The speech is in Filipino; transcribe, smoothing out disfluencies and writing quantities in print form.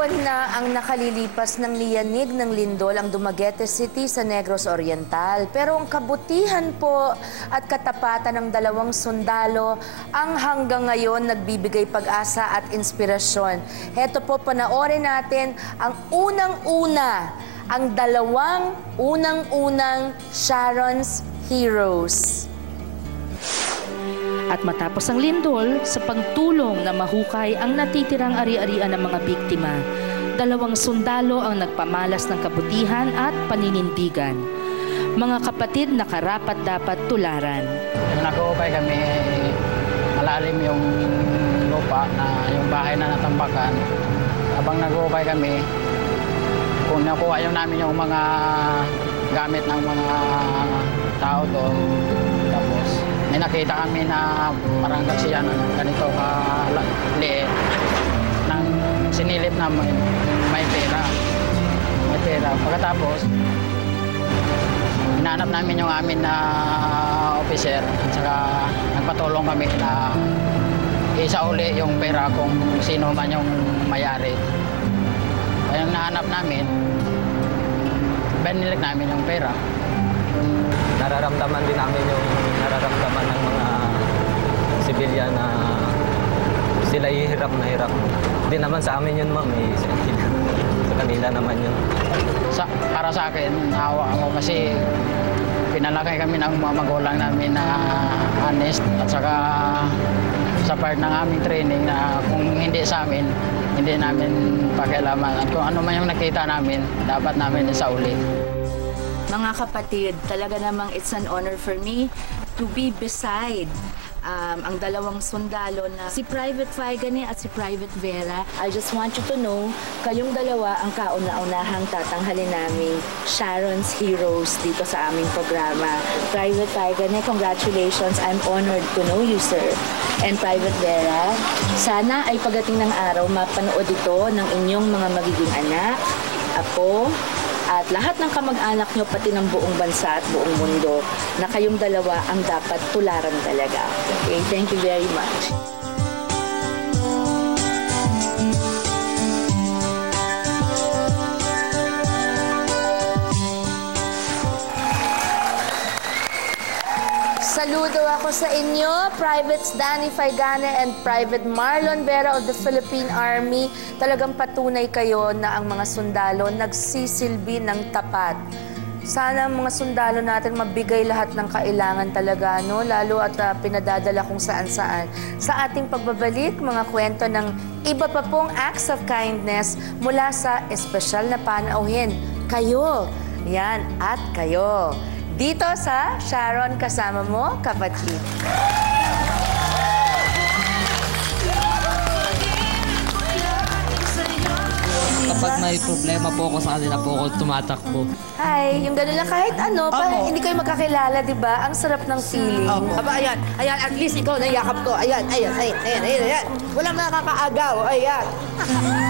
buwan na ang nakalilipas ng niyanig ng lindol ang Dumaguete City sa Negros Oriental. Pero ang kabutihan po at katapatan ng dalawang sundalo ang hanggang ngayon nagbibigay pag-asa at inspirasyon. Heto po, panoorin natin ang unang-una, ang dalawang unang-unang Sharon's Heroes. At matapos ang lindol, sa pagtulong na mahukay ang natitirang ari-arian ng mga biktima, dalawang sundalo ang nagpamalas ng kabutihan at paninindigan. Mga kapatid na karapat-dapat tularan. Nung nag-uupay kami, malalim yung lupa, yung bahay na natambakan. Habang nag-uupay kami, kung nakuha yung namin yung mga gamit ng mga tao doon, tapos may nakita kami na parang kaksiyan, ganito kaliit. Nang sinilip namin, may pera. May pera. Pagkatapos, hinanap namin yung amin na officer at saka nagpatulong kami na isauli yung pera kung sino man yung may-ari. Kaya nahanap namin, binilik namin yung pera. Nararamdaman din namin yung nararamdaman ng mga sibilyan na sila hirap na hirap. Hindi naman sa amin yun, ma'am. Sa kanila naman yun. Para sa akin, naawa ako kasi pinalaki kami ng mga magulang namin na honest at saka sa part ng aming training na kung hindi sa amin, hindi namin pakialaman. At kung ano man yung nakita namin, dapat namin isauli. Mga kapatid, talaga namang it's an honor for me to be beside ang dalawang sundalo na si Private Faigane at si Private Vera. I just want you to know, kayong dalawa ang kauna-unahang tatanghalin naming Sharon's Heroes dito sa aming programa. Private Faigane, congratulations. I'm honored to know you, sir. And Private Vera, sana ay pagdating ng araw mapanood ito ng inyong mga magiging anak, apo, at lahat ng kamag-anak nyo, pati ng buong bansa at buong mundo, na kayong dalawa ang dapat tularan talaga. Okay, thank you very much. Saludo ako sa inyo, Privates Danny Faigane and Private Marlon Vera of the Philippine Army. Talagang patunay kayo na ang mga sundalo nagsisilbi ng tapat. Sana ang mga sundalo natin mabigay lahat ng kailangan talaga, no? Lalo at pinadadala kung saan-saan. Sa ating pagbabalik, mga kwento ng iba pa pong acts of kindness mula sa espesyal na panauhin. Kayo, yan, at kayo. Dito sa Sharon, kasama mo, kapatid. Kapag may problema po ako sa kanila po ako tumatakbo. Hi, yung gano'n lang kahit ano, parang hindi kayo magkakilala, di ba? Ang sarap ng feeling. Aba, ayan, at least ikaw nayakap ko. Ayan. Walang nakakaagaw, ayan.